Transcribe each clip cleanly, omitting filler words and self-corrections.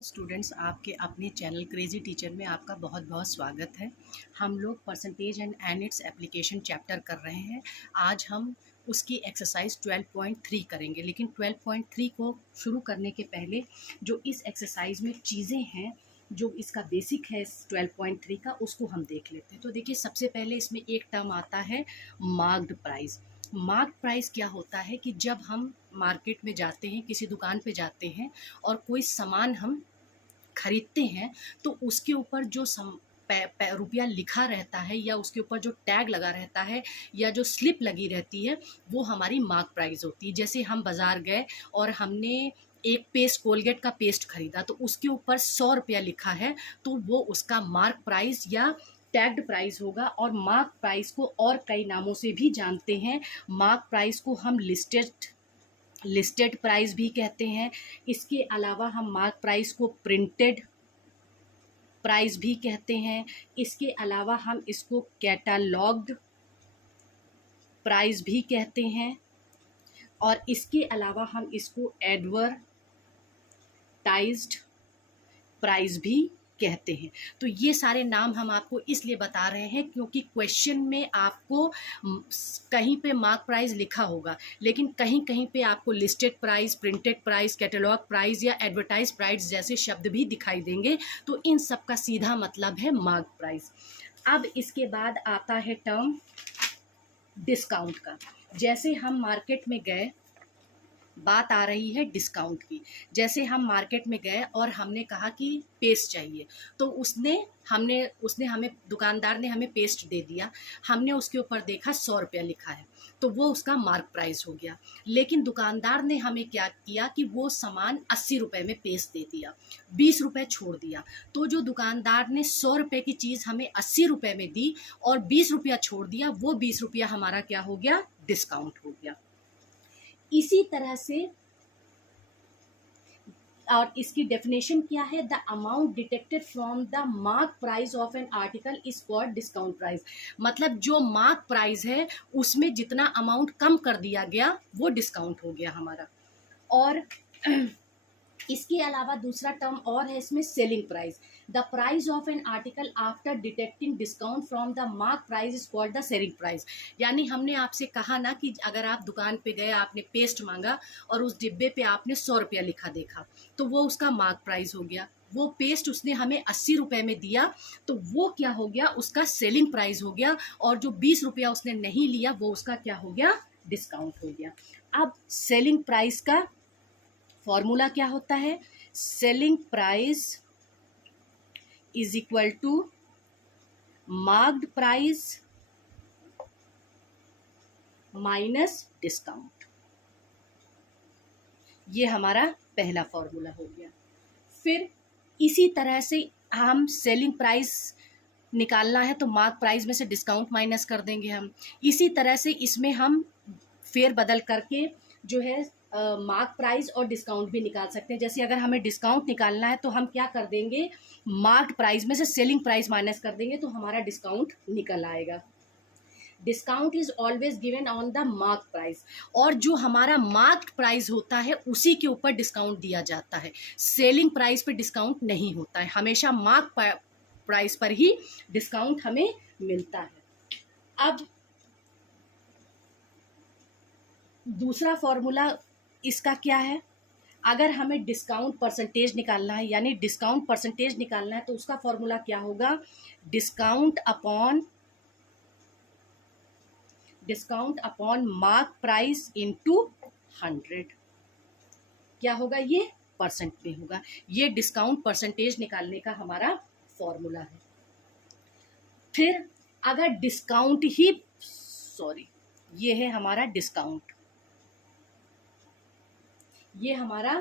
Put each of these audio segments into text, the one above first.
Students, आपके अपने channel crazy teacher में आपका बहुत बहुत स्वागत है। हम लोग percentage and its application chapter कर रहे हैं। आज हम उसकी एक्सरसाइज 12.3 करेंगे, लेकिन 12.3 को शुरू करने के पहले जो इस एक्सरसाइज में चीज़ें हैं, जो इसका बेसिक है 12.3 का, उसको हम देख लेते हैं। तो देखिए, सबसे पहले इसमें एक टर्म आता है मार्क्ड प्राइस। मार्क्ड प्राइस क्या होता है कि जब हम मार्केट में जाते हैं, किसी दुकान पे जाते हैं और कोई सामान हम खरीदते हैं, तो उसके ऊपर जो रुपया लिखा रहता है या उसके ऊपर जो टैग लगा रहता है या जो स्लिप लगी रहती है, वो हमारी मार्क प्राइस होती है। जैसे हम बाज़ार गए और हमने एक पेस्ट, कोलगेट का पेस्ट खरीदा, तो उसके ऊपर 100 रुपया लिखा है, तो वो उसका मार्क प्राइस या टैग्ड प्राइस होगा। और मार्क प्राइस को और कई नामों से भी जानते हैं। मार्क प्राइस को हम लिस्टेड प्राइस भी कहते हैं। इसके अलावा हम मार्क प्राइस को प्रिंटेड प्राइस भी कहते हैं। इसके अलावा हम इसको कैटालॉग्ड प्राइस भी कहते हैं। और इसके अलावा हम इसको एडवर्टाइज्ड प्राइस भी कहते हैं। तो ये सारे नाम हम आपको इसलिए बता रहे हैं क्योंकि क्वेश्चन में आपको कहीं पे मार्क प्राइस लिखा होगा, लेकिन कहीं कहीं पे आपको listed price, printed price, catalogue price या एडवर्टाइज प्राइस जैसे शब्द भी दिखाई देंगे। तो इन सब का सीधा मतलब है मार्क प्राइस। अब इसके बाद आता है टर्म डिस्काउंट का। जैसे हम मार्केट में गए, बात आ रही है डिस्काउंट की। जैसे हम मार्केट में गए और हमने कहा कि पेस्ट चाहिए, तो उसने हमें, दुकानदार ने हमें पेस्ट दे दिया। हमने उसके ऊपर देखा 100 रुपया लिखा है, तो वो उसका मार्क प्राइस हो गया। लेकिन दुकानदार ने हमें क्या किया कि वो सामान 80 रुपये में पेस्ट दे दिया, 20 रुपये छोड़ दिया। तो जो दुकानदार ने 100 रुपये की चीज़ हमें 80 रुपये में दी और 20 रुपया छोड़ दिया, वो 20 रुपया हमारा क्या हो गया? डिस्काउंट हो गया। इसी तरह से, और इसकी डेफिनेशन क्या है? The amount detected from the mark price of an article is called discount price. मतलब जो मार्क प्राइस है उसमें जितना अमाउंट कम कर दिया गया वो डिस्काउंट हो गया हमारा। और इसके अलावा दूसरा टर्म और है इसमें, selling price. The price of an article after detecting discount from the mark price is called the selling price. यानी हमने आपसे कहा ना कि अगर आप दुकान पे गए, आपने पेस्ट मांगा और उस डिब्बे पे आपने 100 रुपया लिखा देखा, तो वो उसका मार्क प्राइस हो गया। वो पेस्ट उसने हमें 80 रुपये में दिया, तो वो क्या हो गया? उसका सेलिंग प्राइस हो गया। और जो 20 रुपया उसने नहीं लिया, वो उसका क्या हो गया? डिस्काउंट हो गया। अब सेलिंग प्राइस का फॉर्मूला क्या होता है? Selling price is equal to marked price minus discount. ये हमारा पहला फॉर्मूला हो गया। फिर इसी तरह से हम सेलिंग प्राइस निकालना है तो मार्क प्राइस में से डिस्काउंट माइनस कर देंगे हम। इसी तरह से इसमें हम फेर बदल करके जो है मार्क प्राइस और डिस्काउंट भी निकाल सकते हैं। जैसे अगर हमें डिस्काउंट निकालना है तो हम क्या कर देंगे? मार्क्ड प्राइस में से सेलिंग प्राइस माइनस कर देंगे, तो हमारा डिस्काउंट निकल आएगा। Discount is always given on the mark price. और जो हमारा मार्क्ड प्राइस होता है उसी के ऊपर डिस्काउंट दिया जाता है। सेलिंग प्राइस पे डिस्काउंट नहीं होता है, हमेशा मार्क प्राइस पर ही डिस्काउंट हमें मिलता है। अब दूसरा फॉर्मूला इसका क्या है? अगर हमें डिस्काउंट परसेंटेज निकालना है, यानी डिस्काउंट परसेंटेज निकालना है, तो उसका फॉर्मूला क्या होगा? Discount upon mark price into 100। क्या होगा? ये परसेंट में होगा। ये डिस्काउंट परसेंटेज निकालने का हमारा फॉर्मूला है। फिर अगर डिस्काउंट ही, ये है हमारा डिस्काउंट, ये हमारा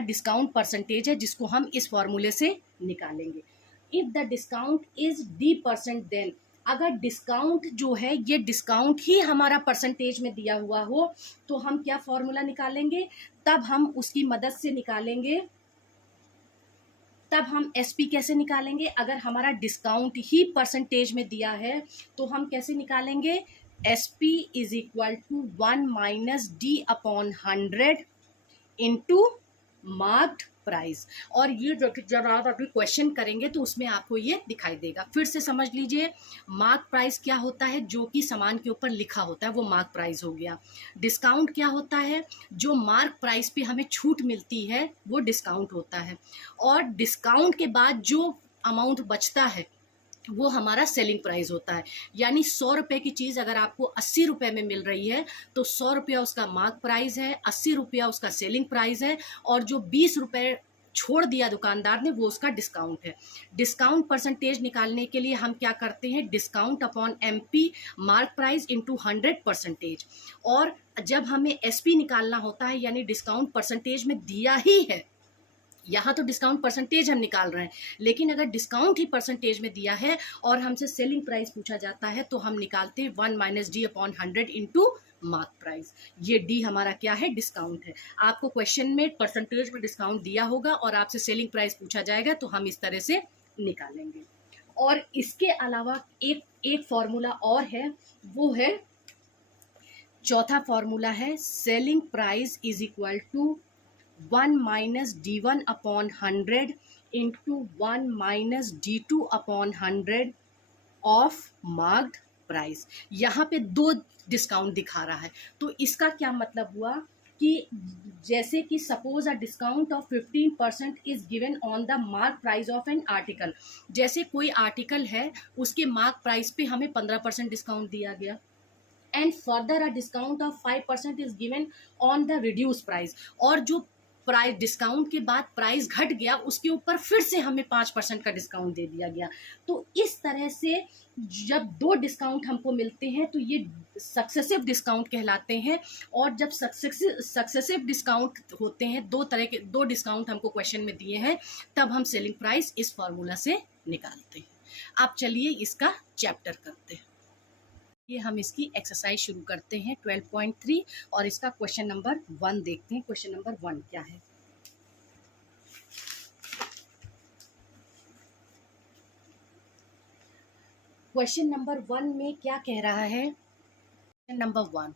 डिस्काउंट परसेंटेज है, जिसको हम इस फॉर्मूले से निकालेंगे। If the discount is D%, then अगर डिस्काउंट जो है ये डिस्काउंट ही हमारा परसेंटेज में दिया हुआ हो, तो हम क्या फॉर्मूला निकालेंगे? तब हम उसकी मदद से निकालेंगे, तब हम SP कैसे निकालेंगे? अगर हमारा डिस्काउंट ही परसेंटेज में दिया है तो हम कैसे निकालेंगे? SP is equal to 1 minus D upon 100 into marked price. और ये जब आप अभी क्वेश्चन करेंगे तो उसमें आपको ये दिखाई देगा। फिर से समझ लीजिए, मार्क प्राइस क्या होता है? जो कि सामान के ऊपर लिखा होता है वो मार्क प्राइस हो गया। डिस्काउंट क्या होता है? जो मार्क प्राइस पे हमें छूट मिलती है वो डिस्काउंट होता है। और डिस्काउंट के बाद जो अमाउंट बचता है वो हमारा सेलिंग प्राइस होता है। यानी 100 रुपये की चीज़ अगर आपको 80 रुपये में मिल रही है तो 100 रुपया उसका मार्क प्राइस है, 80 रुपया उसका सेलिंग प्राइस है, और जो 20 रुपये छोड़ दिया दुकानदार ने वो उसका डिस्काउंट है। डिस्काउंट परसेंटेज निकालने के लिए हम क्या करते हैं? Discount upon MP mark price into 100%। और जब हमें SP निकालना होता है, यानी डिस्काउंट परसेंटेज में दिया ही है, यहाँ तो डिस्काउंट परसेंटेज हम निकाल रहे हैं, लेकिन अगर डिस्काउंट ही परसेंटेज में दिया है और हमसे सेलिंग प्राइस पूछा जाता है तो हम निकालते हैं 1 minus D upon 100 into mark price. ये D हमारा क्या है? डिस्काउंट है। आपको क्वेश्चन में परसेंटेज में डिस्काउंट दिया होगा और आपसे सेलिंग प्राइस पूछा जाएगा तो हम इस तरह से निकालेंगे। और इसके अलावा एक फॉर्मूला और है, वो है चौथा फॉर्मूला है selling price is equal to 1 minus D1 upon 100 into 1 minus D2 upon 100 of marked price. यहाँ पे 2 डिस्काउंट दिखा रहा है, तो इसका क्या मतलब हुआ कि जैसे कि suppose a discount of 15% is given on the mark price of an article. जैसे कोई आर्टिकल है, उसके मार्क प्राइस पे हमें 15% डिस्काउंट दिया गया, and further a discount of 5% is given on the reduce price. और जो प्राइस डिस्काउंट के बाद प्राइस घट गया उसके ऊपर फिर से हमें 5% का डिस्काउंट दे दिया गया। तो इस तरह से जब 2 डिस्काउंट हमको मिलते हैं तो ये सक्सेसिव डिस्काउंट कहलाते हैं। और जब सक्सेसिव डिस्काउंट होते हैं, 2 तरह के 2 डिस्काउंट हमको क्वेश्चन में दिए हैं, तब हम सेलिंग प्राइस इस फॉर्मूला से निकालते हैं। अब चलिए इसका चैप्टर करते हैं। ये हम इसकी एक्सरसाइज शुरू करते हैं 12.3 और इसका क्वेश्चन नंबर 1 देखते हैं। क्वेश्चन नंबर 1 क्या है? क्वेश्चन नंबर 1 में क्या कह रहा है? क्वेश्चन नंबर 1,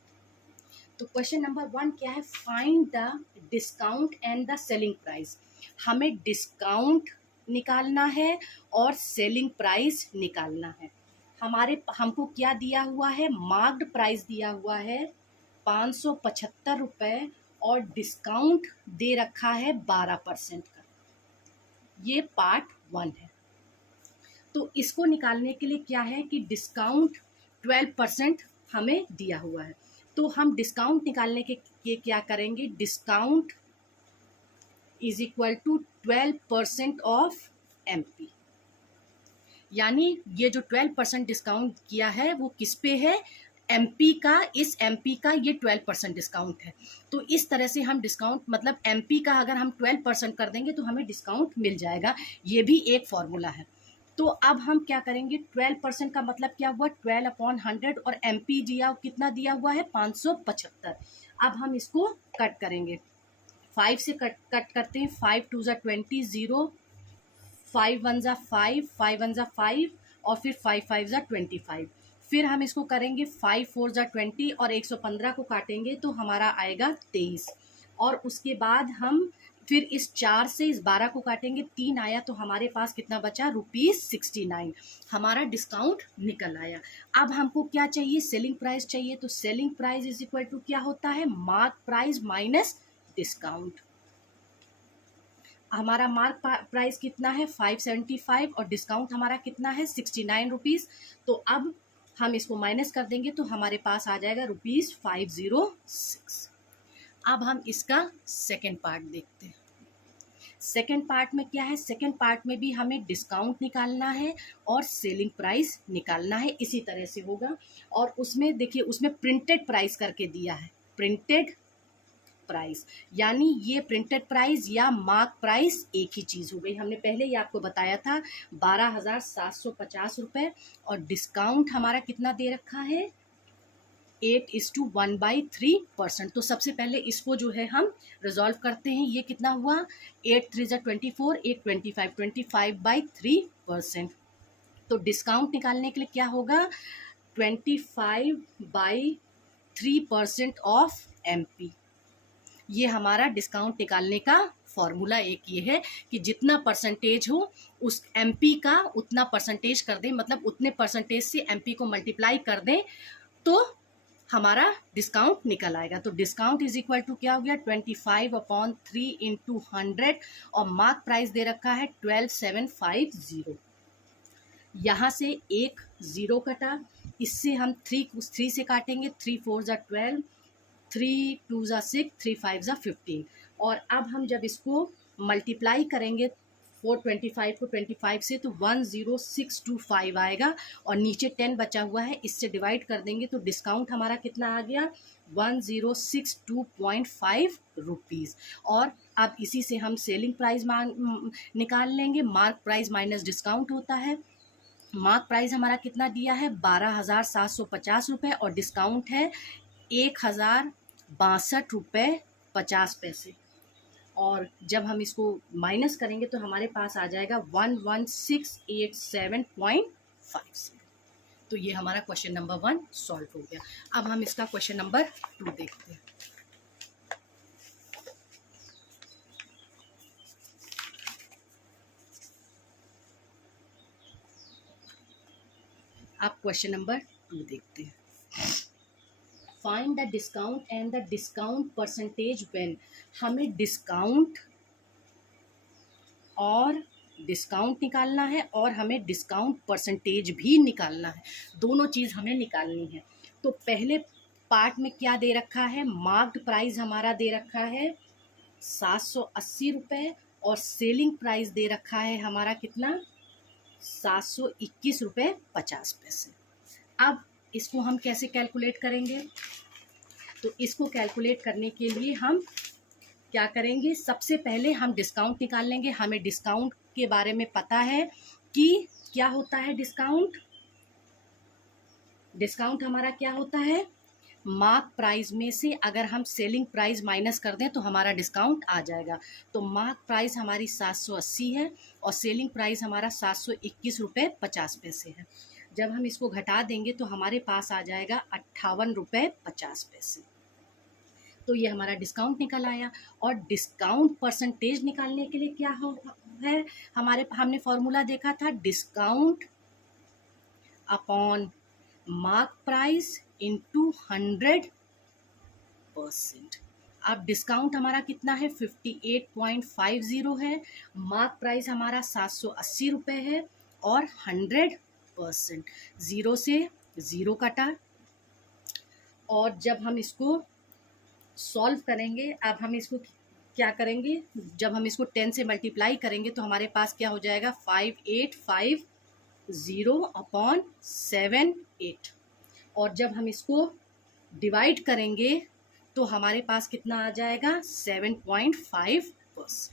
तो क्वेश्चन नंबर 1 क्या है? Find the discount and the selling price. हमें डिस्काउंट निकालना है और सेलिंग प्राइस निकालना है। हमको क्या दिया हुआ है? मार्क्ड प्राइस दिया हुआ है 575 रुपये और डिस्काउंट दे रखा है 12% का। ये पार्ट 1 है। तो इसको निकालने के लिए क्या है कि डिस्काउंट 12% हमें दिया हुआ है, तो हम डिस्काउंट निकालने के क्या करेंगे? Discount is equal to 12% of MP। यानी ये जो 12% डिस्काउंट किया है वो किस पे है? MP का। इस MP का ये 12% डिस्काउंट है। तो इस तरह से हम डिस्काउंट मतलब MP का अगर हम 12% कर देंगे तो हमें डिस्काउंट मिल जाएगा। ये भी एक फॉर्मूला है। तो अब हम क्या करेंगे? 12% का मतलब क्या हुआ? 12 अपॉन 100 और MP दिया कितना दिया हुआ है? 575। अब हम इसको कट करेंगे, 5 से कट करते हैं। 5 2 ज़ा 20, 0, 5 1 ज़ा 5, 5 1 ज़ा 5 और फिर 5 5 ज़ा 25। फिर हम इसको करेंगे 5 4 ज़ा 20 और 115 को काटेंगे तो हमारा आएगा 23। और उसके बाद हम फिर इस 4 से इस 12 को काटेंगे, 3 आया तो हमारे पास कितना बचा? ₹69। हमारा डिस्काउंट निकल आया। अब हमको क्या चाहिए? सेलिंग प्राइस चाहिए। तो selling price is equal to क्या होता है? Mark price minus discount. हमारा मार्क प्राइस कितना है? 575 और डिस्काउंट हमारा कितना है? 69 रुपीज़। तो अब हम इसको माइनस कर देंगे तो हमारे पास आ जाएगा ₹506। अब हम इसका सेकेंड पार्ट देखते हैं। सेकेंड पार्ट में क्या है? सेकेंड पार्ट में भी हमें डिस्काउंट निकालना है और सेलिंग प्राइस निकालना है। इसी तरह से होगा। और उसमें देखिए, उसमें प्रिंटेड प्राइस करके दिया है, प्रिंटेड प्राइस, यानी ये प्रिंटेड प्राइस या मार्क प्राइस एक ही चीज़ हो गई। हमने पहले ही आपको बताया था 12,750 रुपये और डिस्काउंट हमारा कितना दे रखा है? 8:1/3%। तो सबसे पहले इसको जो है हम रिजॉल्व करते हैं। ये कितना हुआ? 8 3 ज़ा 24, 8 25/3%। तो डिस्काउंट निकालने के लिए क्या होगा? 25/3% ऑफ MP। ये हमारा डिस्काउंट निकालने का फॉर्मूला एक ये है कि जितना परसेंटेज हो उस MP का उतना परसेंटेज कर दें, मतलब उतने परसेंटेज से MP को मल्टीप्लाई कर दें तो हमारा डिस्काउंट निकल आएगा। तो डिस्काउंट इज इक्वल टू क्या हो गया, 25/3 इंटू 100 और मार्क प्राइस दे रखा है 12,750। यहाँ से एक ज़ीरो कटा, इससे हम 3 से काटेंगे, 3 4 ज़ा 12, 3 2 ज़ा 6, 3 5 ज़ा 15। और अब हम जब इसको मल्टीप्लाई करेंगे 425 को 25 से तो 10625 आएगा और नीचे 10 बचा हुआ है, इससे डिवाइड कर देंगे तो डिस्काउंट हमारा कितना आ गया, 1062.5 रुपीज़। और अब इसी से हम सेलिंग प्राइस निकाल लेंगे। मार्क प्राइस माइनस डिस्काउंट होता है। मार्क प्राइस हमारा कितना दिया है, 12,750 रुपये और डिस्काउंट है 1,062 रुपये 50 पैसे। और जब हम इसको माइनस करेंगे तो हमारे पास आ जाएगा 11687.50। तो ये हमारा क्वेश्चन नंबर 1 सॉल्व हो गया। अब हम इसका क्वेश्चन नंबर 2 देखते हैं। अब क्वेश्चन नंबर 2 देखते हैं। Find the discount and the discount percentage when. हमें डिस्काउंट और डिस्काउंट निकालना है और हमें डिस्काउंट परसेंटेज भी निकालना है, दोनों चीज़ हमें निकालनी है। तो पहले पार्ट में क्या दे रखा है, मार्क्ड प्राइस हमारा दे रखा है 780 रुपये और सेलिंग प्राइस दे रखा है हमारा कितना, 721 रुपये 50 पैसे। अब इसको हम कैसे कैलकुलेट करेंगे, तो इसको कैलकुलेट करने के लिए हम क्या करेंगे, सबसे पहले हम डिस्काउंट निकाल लेंगे। हमें डिस्काउंट के बारे में पता है कि क्या होता है डिस्काउंट। डिस्काउंट हमारा क्या होता है, मार्क प्राइस में से अगर हम सेलिंग प्राइस माइनस कर दें तो हमारा डिस्काउंट आ जाएगा। तो मार्क प्राइस हमारी 780 है और सेलिंग प्राइस हमारा 721 रुपये 50 पैसे है। जब हम इसको घटा देंगे तो हमारे पास आ जाएगा 58 रुपये 50 पैसे। तो ये हमारा डिस्काउंट निकल आया। और डिस्काउंट परसेंटेज निकालने के लिए क्या है, हमने फॉर्मूला देखा था, discount upon mark price into 100%। अब डिस्काउंट हमारा कितना है, 58.50 है, मार्क प्राइस हमारा 780 रुपये है और 100%, ज़ीरो से ज़ीरो कटा। और जब हम इसको सॉल्व करेंगे, अब हम इसको क्या करेंगे, जब हम इसको 10 से मल्टीप्लाई करेंगे तो हमारे पास क्या हो जाएगा, 5850/78। और जब हम इसको डिवाइड करेंगे तो हमारे पास कितना आ जाएगा, 7.5%।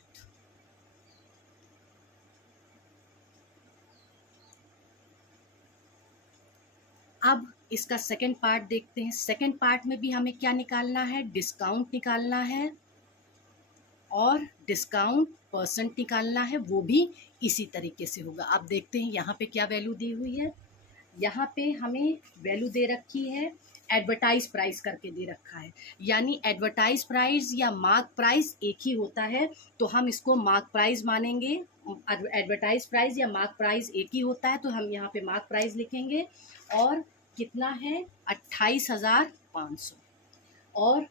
अब इसका सेकंड पार्ट देखते हैं। सेकंड पार्ट में भी हमें क्या निकालना है, डिस्काउंट निकालना है और डिस्काउंट परसेंट निकालना है, वो भी इसी तरीके से होगा। अब देखते हैं यहाँ पे क्या वैल्यू दी हुई है। यहाँ पे हमें वैल्यू दे रखी है, एडवर्टाइज प्राइस करके दे रखा है, यानी एडवर्टाइज प्राइस या मार्क प्राइस एक ही होता है तो हम इसको मार्क प्राइस मानेंगे। एडवर्टाइज प्राइस या मार्क प्राइस एक ही होता है तो हम यहाँ पे मार्क प्राइस लिखेंगे। और कितना है, 28,500। और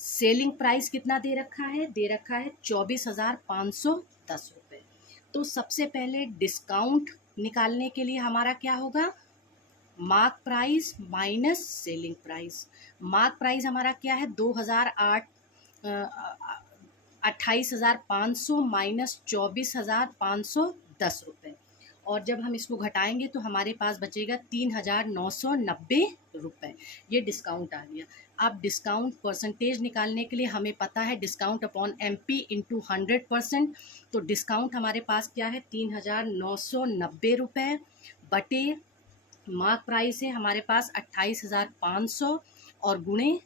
सेलिंग प्राइस कितना दे रखा है, 24,510 रुपये। तो सबसे पहले डिस्काउंट निकालने के लिए हमारा क्या होगा, mark price minus selling price. Mark price हमारा क्या है, 28,500 माइनस 24,510 रुपये। और जब हम इसको घटाएंगे तो हमारे पास बचेगा 3,990 रुपये। ये डिस्काउंट आ गया। अब डिस्काउंट परसेंटेज निकालने के लिए हमें पता है डिस्काउंट अपॉन MP इंटू 100%। तो डिस्काउंट हमारे पास क्या है, 3,990 रुपये बटे मार्क प्राइस है हमारे पास 28,500 और गुणे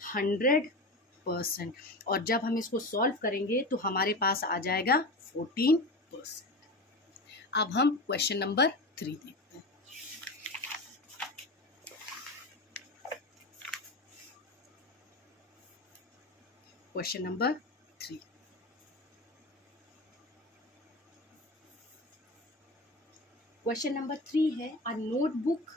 100%। और जब हम इसको सॉल्व करेंगे तो हमारे पास आ जाएगा 14%। अब हम क्वेश्चन नंबर 3 देखते हैं। Question number 3। क्वेश्चन नंबर 3 है, a notebook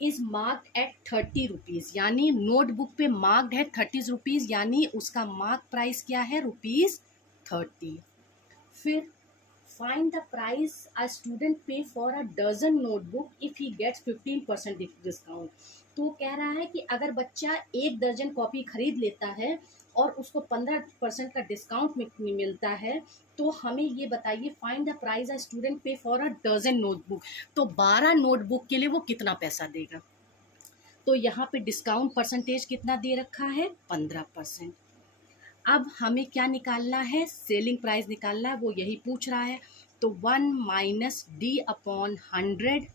is marked at 30 rupees, यानी नोटबुक पे मार्क्ड है 30 रुपीज़, यानी उसका मार्क प्राइस क्या है, ₹30। फिर find the price a student pay for a dozen notebook if he gets 15% discount. तो कह रहा है कि अगर बच्चा 1 दर्जन कॉपी खरीद लेता है और उसको 15% का डिस्काउंट मिलता है, तो हमें ये बताइए, find the price a student pay for a dozen notebook. तो 12 नोटबुक के लिए वो कितना पैसा देगा। तो यहाँ पे डिस्काउंट परसेंटेज कितना दे रखा है, 15%। अब हमें क्या निकालना है, सेलिंग प्राइस निकालना है, वो यही पूछ रहा है। तो 1 minus D upon 100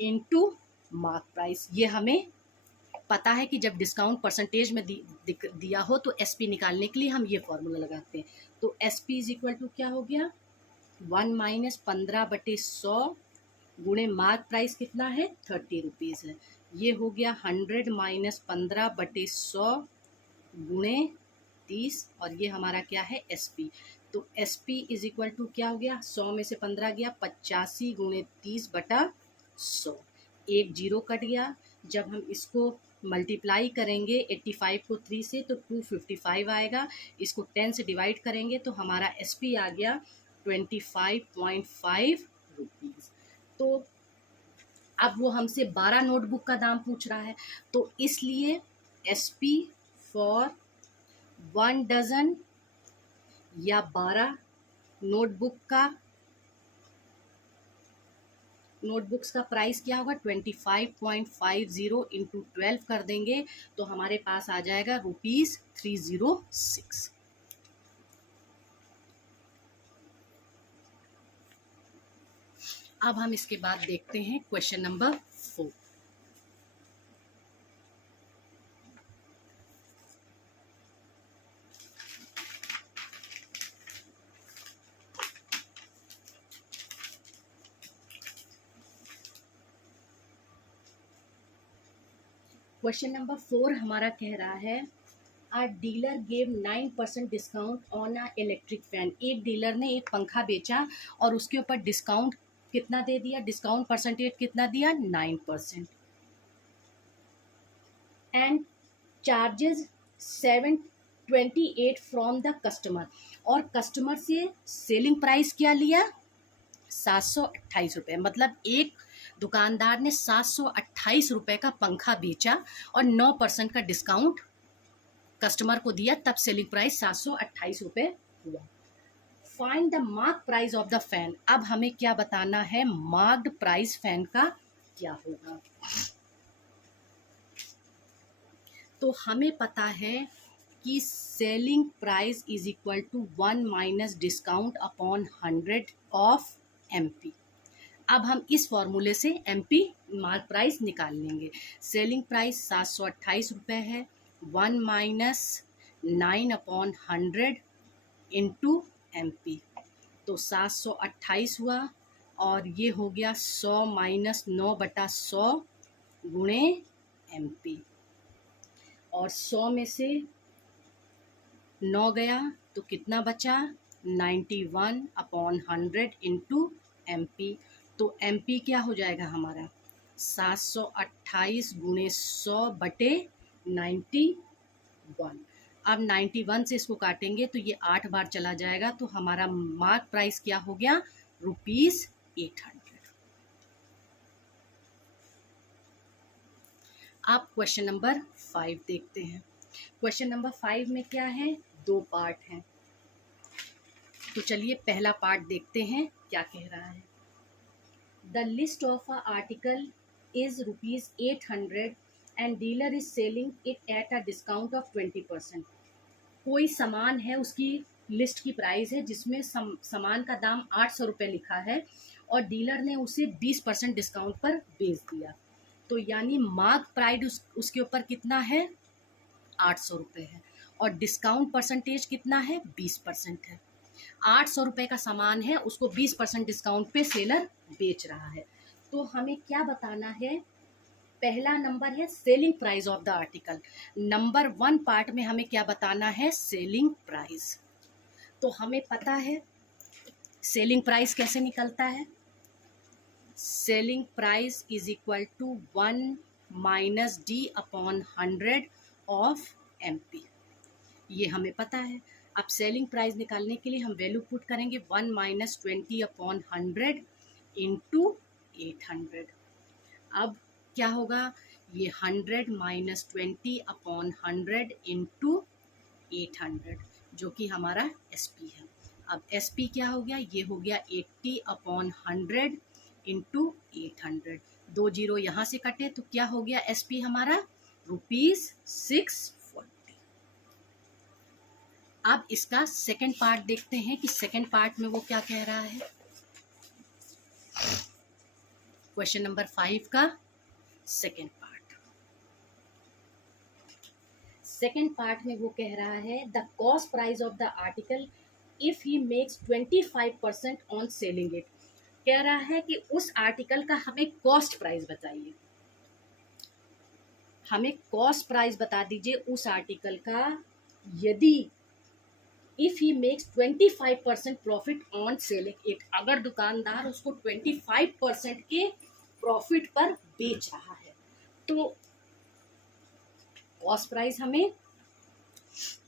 into mark price. ये हमें पता है कि जब डिस्काउंट परसेंटेज में दिया हो तो एसपी निकालने के लिए हम ये फॉर्मूला लगाते हैं। तो एसपी इज इक्वल टू क्या हो गया, 1 माइनस 15/100 गुणे मार्क प्राइस कितना है, 30 रुपीज़ है। ये हो गया 100 माइनस 15/100 गुणे 30, और ये हमारा क्या है, एसपी। तो एसपी इज इक्वल टू क्या हो गया, 100 में से 15 गया, 85 गुणे 30/100, एक जीरो कट गया। जब हम इसको मल्टीप्लाई करेंगे 85 को 3 से तो 255 आएगा। इसको 10 से डिवाइड करेंगे तो हमारा एसपी आ गया 25.5 रुपीज़। तो अब वो हमसे 12 नोटबुक का दाम पूछ रहा है, तो इसलिए एसपी फॉर 1 डजन या 12 नोटबुक्स का प्राइस क्या होगा, 25.50 इंटू 12 कर देंगे तो हमारे पास आ जाएगा ₹306। अब हम इसके बाद देखते हैं क्वेश्चन नंबर 4। क्वेश्चन नंबर 4 हमारा कह रहा है, a dealer gave 9% discount on a electric fan. एक डीलर ने एक पंखा बेचा और उसके ऊपर डिस्काउंट कितना दे दिया, डिस्काउंट परसेंटेज कितना दिया, 9%, and charges 728 from the customer. और कस्टमर से सेलिंग प्राइस क्या लिया, 728 रुपये। मतलब एक दुकानदार ने 728 रुपये का पंखा बेचा और 9% का डिस्काउंट कस्टमर को दिया, तब सेलिंग प्राइस 728 रुपये हुआ। Find the mark price of the fan. अब हमें क्या बताना है, मार्क्ड प्राइस फैन का क्या होगा। तो हमें पता है कि selling price is equal to 1 minus discount upon 100 of MP. अब हम इस फॉर्मूले से एमपी मार्क प्राइस निकाल लेंगे। सेलिंग प्राइस 728 रुपये है, 1 माइनस 9 अपॉन 100 इंटू एमपी, तो 728 हुआ, और ये हो गया 100 माइनस 9/100 गुणे एमपी, और 100 में से 9 गया तो कितना बचा, 91 अपॉन 100 इंटू एमपी। तो एमपी क्या हो जाएगा हमारा, 728 गुणे 100/91। अब 91 से इसको काटेंगे तो ये 8 बार चला जाएगा, तो हमारा मार्क प्राइस क्या हो गया, ₹800। अब क्वेश्चन नंबर 5 देखते हैं। क्वेश्चन नंबर 5 में क्या है, 2 पार्ट हैं। तो चलिए पहला पार्ट देखते हैं क्या कह रहा है। The list of a article is ₹800 and dealer is selling it at a discount of 20%. कोई सामान है, उसकी लिस्ट की प्राइस है जिसमें सामान का दाम 800 रुपये लिखा है और डीलर ने उसे 20% डिस्काउंट पर बेच दिया। तो यानी मार्क प्राइस उसके ऊपर कितना है, 800 रुपये है, और डिस्काउंट परसेंटेज कितना है, 20% है। 800 रुपये का सामान है, उसको 20% डिस्काउंट पे सेलर बेच रहा है। तो हमें क्या बताना है, पहला नंबर है selling price of the article. Number 1 part में हमें क्या बताना है, सेलिंग प्राइस। तो हमें पता है सेलिंग प्राइस कैसे निकलता है, selling price is equal to 1 minus D upon 100 of MP। ये हमें पता है। अब सेलिंग प्राइस निकालने के लिए हम वैल्यू पुट करेंगे 1 माइनस 20 अपॉन 100 इंटू 800। अब क्या होगा, ये 100 माइनस 20 अपॉन 100 इंटू 800 जो कि हमारा SP है। अब SP क्या हो गया, ये हो गया 80 अपॉन 100 इंटू 800। 2 जीरो यहाँ से कटे तो क्या हो गया SP हमारा ₹640। अब इसका सेकंड पार्ट देखते हैं कि सेकंड पार्ट में वो क्या कह रहा है। क्वेश्चन नंबर 5 का सेकंड पार्ट। सेकंड पार्ट में वो कह रहा है the cost price of the article if he makes 25% on selling it. कह रहा है कि उस आर्टिकल का हमें कॉस्ट प्राइस बताइए, हमें कॉस्ट प्राइस बता दीजिए उस आर्टिकल का यदि if he makes 25% profit on selling it, अगर दुकानदार उसको 25% के प्रॉफिट पर बेच रहा है तो कॉस्ट प्राइस हमें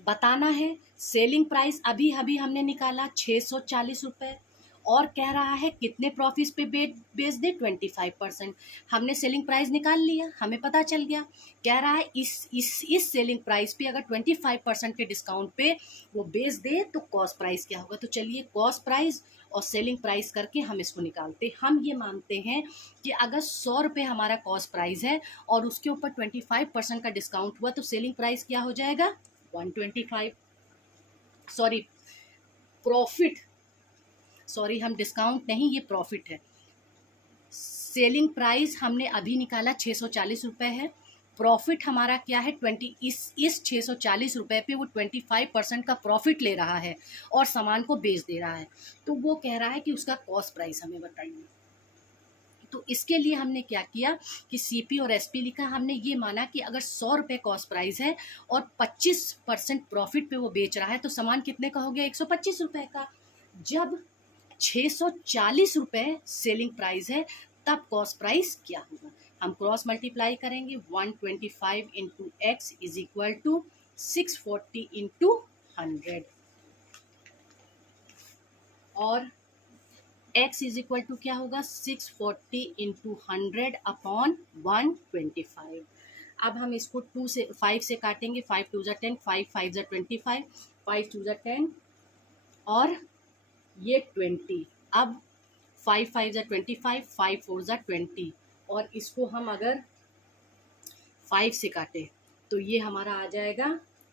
बताना है। सेलिंग प्राइस अभी अभी हमने निकाला 640 रुपए और कह रहा है कितने प्रॉफिट पे बेच दे 25%। हमने सेलिंग प्राइस निकाल लिया, हमें पता चल गया। कह रहा है इस सेलिंग प्राइस पे अगर 25% के डिस्काउंट पे वो बेच दे तो कॉस्ट प्राइस क्या होगा। तो चलिए कॉस्ट प्राइस और सेलिंग प्राइस करके हम इसको निकालते। हम ये मानते हैं कि अगर 100 रुपये हमारा कॉस्ट प्राइस है और उसके ऊपर 25% का डिस्काउंट हुआ तो सेलिंग प्राइस क्या हो जाएगा 125। सॉरी प्रॉफिट, सॉरी हम डिस्काउंट नहीं, ये प्रॉफिट है। सेलिंग प्राइस हमने अभी निकाला 640 रुपये है, प्रॉफिट हमारा क्या है 20। इस 640 रुपये पे वो 25% का प्रॉफिट ले रहा है और सामान को बेच दे रहा है। तो वो कह रहा है कि उसका कॉस्ट प्राइस हमें बताइए। तो इसके लिए हमने क्या किया कि CP और SP लिखा। हमने ये माना कि अगर 100 रुपये कॉस्ट प्राइस है और 25% प्रॉफिट पे वो बेच रहा है तो सामान कितने का हो गया 125 रुपये का। जब 640 रुपये सेलिंग प्राइस है तब कॉस्ट प्राइस क्या होगा, हम क्रॉस मल्टीप्लाई करेंगे 125 into X is equal to 640 into 100 और x इज इक्वल टू क्या होगा 640 इंटू 100 अपॉन 125। अब हम इसको 2 से 5 से काटेंगे, 5 2 ज़ा 10, 5 5 ज़ा 25, 5 2 ज़ा 10 और ये 20। अब 5 5 ज़ा 25, 5 4 ज़ा 20 और इसको हम अगर 5 से काटे तो ये हमारा आ जाएगा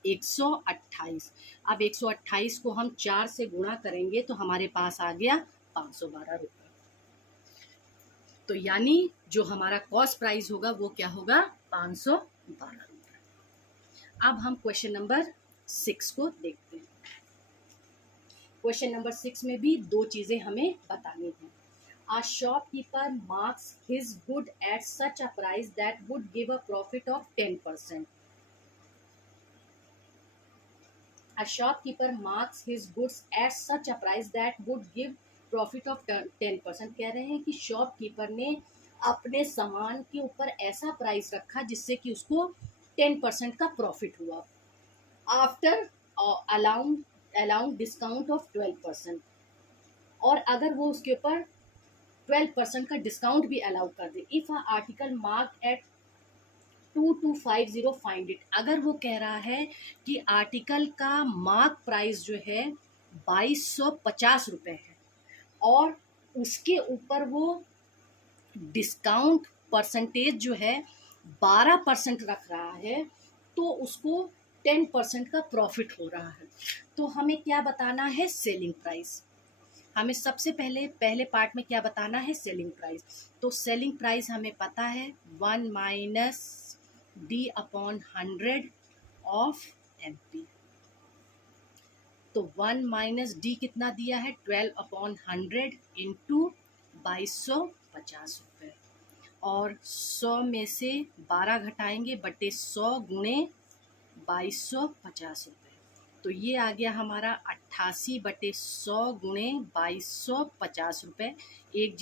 128। अब 128 को हम 4 से गुणा करेंगे तो हमारे पास आ गया 512 रुपये। तो यानी जो हमारा कॉस्ट प्राइस होगा वो क्या होगा 512 रुपये। अब हम क्वेश्चन नंबर 6 को देखते हैं। क्वेश्चन नंबर 6 में भी दो चीज़ें हमें बतानी हैं। A shopkeeper marks his good at such a price that would give a profit of 10%. A shopkeeper marks his goods at such a price that would give profit of 10%। कह रहे हैं कि शॉपकीपर ने अपने सामान के ऊपर ऐसा प्राइस रखा जिससे कि उसको 10% का प्रॉफिट हुआ आफ्टर अलाउंग डिस्काउंट ऑफ 12%। और अगर वो उसके ऊपर 12% का डिस्काउंट भी अलाउ कर दे। If a article mark at 2250 find it. अगर वो कह रहा है कि आर्टिकल का मार्क प्राइस जो है 2250 रुपये है और उसके ऊपर वो डिस्काउंट परसेंटेज जो है 12% रख रहा है तो उसको 10% का प्रॉफिट हो रहा है। तो हमें क्या बताना है सेलिंग प्राइस। हमें सबसे पहले पार्ट में क्या बताना है सेलिंग प्राइस। तो सेलिंग प्राइस हमें पता है 1 minus D upon 100 of MP। तो 1 माइनस डी कितना दिया है 12 अपॉन 100 इंटू 2250 रुपये और 100 में से 12 घटाएंगे बटे 100 गुणे 2250 रुपये। तो ये आ गया हमारा 88 बटे 100 गुणे 2250 रुपये। 1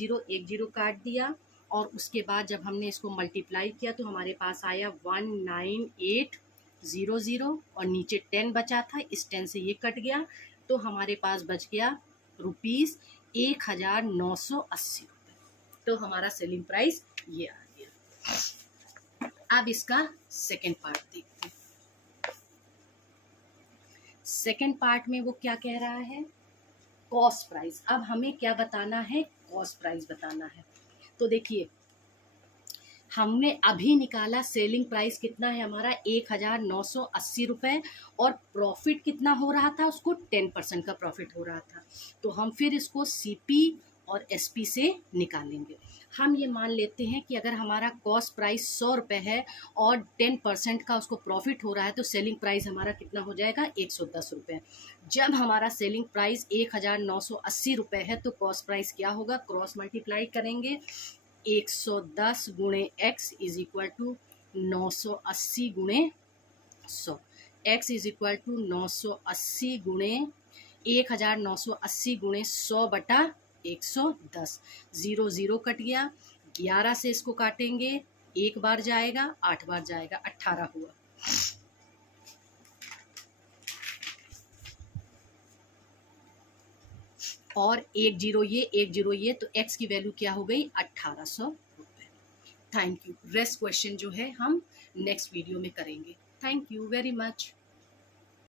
0 काट दिया और उसके बाद जब हमने इसको मल्टीप्लाई किया तो हमारे पास आया 19800 और नीचे 10 बचा था, इस 10 से ये कट गया तो हमारे पास बच गया ₹1980 रुपये। तो हमारा सेलिंग प्राइस ये आ गया। अब इसका सेकेंड पार्ट देखते हैं। सेकेंड पार्ट में वो क्या कह रहा है, कॉस्ट प्राइस। अब हमें क्या बताना है, कॉस्ट प्राइस बताना है। तो देखिए हमने अभी निकाला सेलिंग प्राइस कितना है हमारा 1980 रुपये और प्रॉफिट कितना हो रहा था, उसको 10% का प्रॉफिट हो रहा था। तो हम फिर इसको सीपी और एसपी से निकालेंगे। हम ये मान लेते हैं कि अगर हमारा कॉस्ट प्राइस 100 रुपये है और 10% का उसको प्रॉफिट हो रहा है तो सेलिंग प्राइस हमारा कितना हो जाएगा 110 रुपये। जब हमारा सेलिंग प्राइस 1980 रुपये है तो कॉस्ट प्राइस क्या होगा, क्रॉस मल्टीप्लाई करेंगे 110 गुणे x इज इक्वल टू 980 गुणे 100। x इज इक्वल टू 980 गुणे 1980 गुणे 100 बटा 110। 0 0 कट गया, 11 से इसको काटेंगे, 1 बार जाएगा, 8 बार जाएगा, 18 हुआ। और 1 0 ये तो x की वैल्यू क्या हो गई 1800 रुपये। Thank you. रेस्ट क्वेश्चन जो है हम नेक्स्ट वीडियो में करेंगे। Thank you very much.